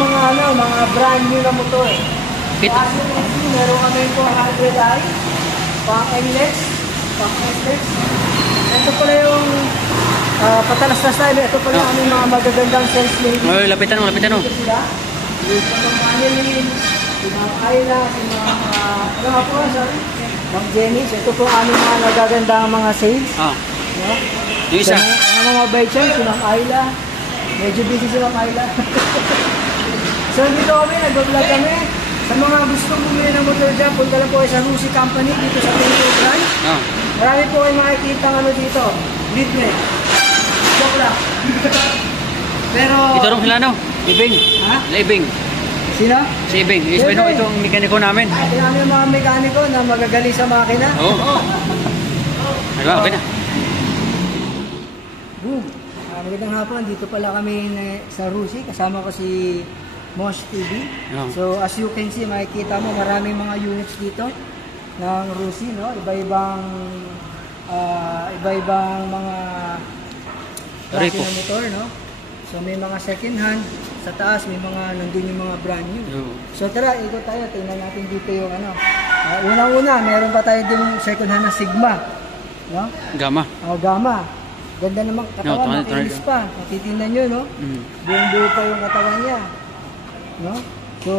mga ano, mga brand new na motor. Meron kami po 100i, pang NLEX, pang SLEX. Ito pala yung patalas na style. Ito pala yung aming mga magagandang sales lady. Oh, lapitan mo. Ito sila. Ito mga Manilin, si Ma'am Ayla, si Ma'am, ano nga po, sorry? Ma'am Jenny. Ito po aming mga nagagandang mga sales. No? Yung isa. Ang mga baychan, si Ma'am Ayla. Medyo busy si Ma'am Ayla. So dito kami, nag-vlog kami. Sa mga gusto bumili ng motor dyan, punta lang po kayo sa Rusi Company dito sa Pinto Drive. Marami po kayo makikita ano dito. Leadnet. Joke lang. Pero... Ito rin sila no? Libing. Ha? Libing. Sino? Si Ibing. Ibing ito ang mekaniko namin. Ito namin yung mga mekaniko na magagaling sa makina. Oo. Okay na. Boom. Magandang hapon. Dito pala kami sa Rusi. Kasama ko si Mosh TV. So as you can see, makikita mo maraming mga units dito ng Rusi, no? Iba-ibang mga klase ng motor, no? So may mga second hand, sa taas may mga nandun yung mga brand new. So tara, ikot tayo, tingnan natin dito yung ano. Unang-una, meron pa tayo din second hand na Sigma, no? Gamma. Gamma. Ganda naman katawan, makinis pa. Matitingnan nyo, no? Buong-buo pa yung katawan niya. No? So,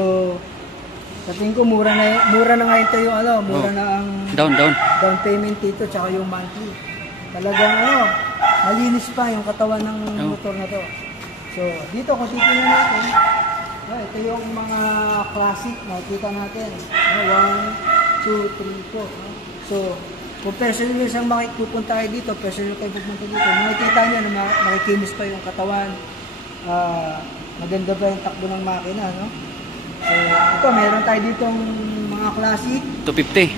sa tingin ko, mura na nga ito yung ano, mura na ang down payment dito, tsaka yung monthly. Talagang ano, malinis pa yung katawan ng motor na to. So, dito kung titingnan natin, ito yung mga classic, makikita natin. 1, 2, 3, 4. So, kung personal isang pupunta kayo dito, personal kayo pupunta dito, makikita nyo na makikinis pa yung katawan. Maganda ba yung takbo ng makina, no? So, ito, meron tayo ditong mga classic. 250.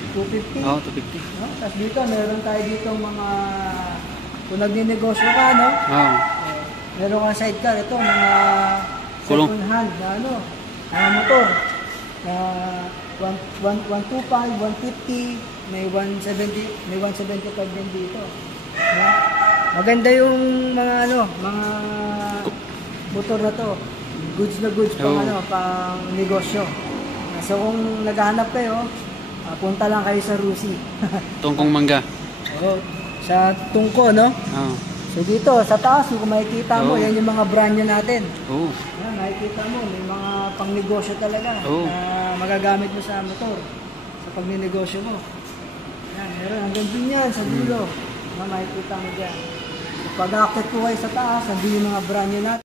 250. Oo, 250. No? Tapos dito, meron tayo ditong mga, kung nagninegosyo ka, no? Oo. Meron kang sidecar. Ito, mga second hand na, ano, mga motor. 125, 150, may 170, may 175 din dito. No? Maganda yung mga, ano, mga motor na to. Goods na goods pang ano, pang negosyo. So kung naghahanap kayo, punta lang kayo sa Rusi. Tungkong mangga. Sa Tungko, no? So dito, sa taas, kung makikita mo, yan yung mga brand nyo natin. Yan, makikita mo, may mga pang negosyo talaga na magagamit mo sa motor. Sa pagninegosyo mo. Yan, meron, hanggang din yan, sa dulo. Makikita mo dyan. Pag-akit po kayo sa taas, nandun yung mga brand nyo natin.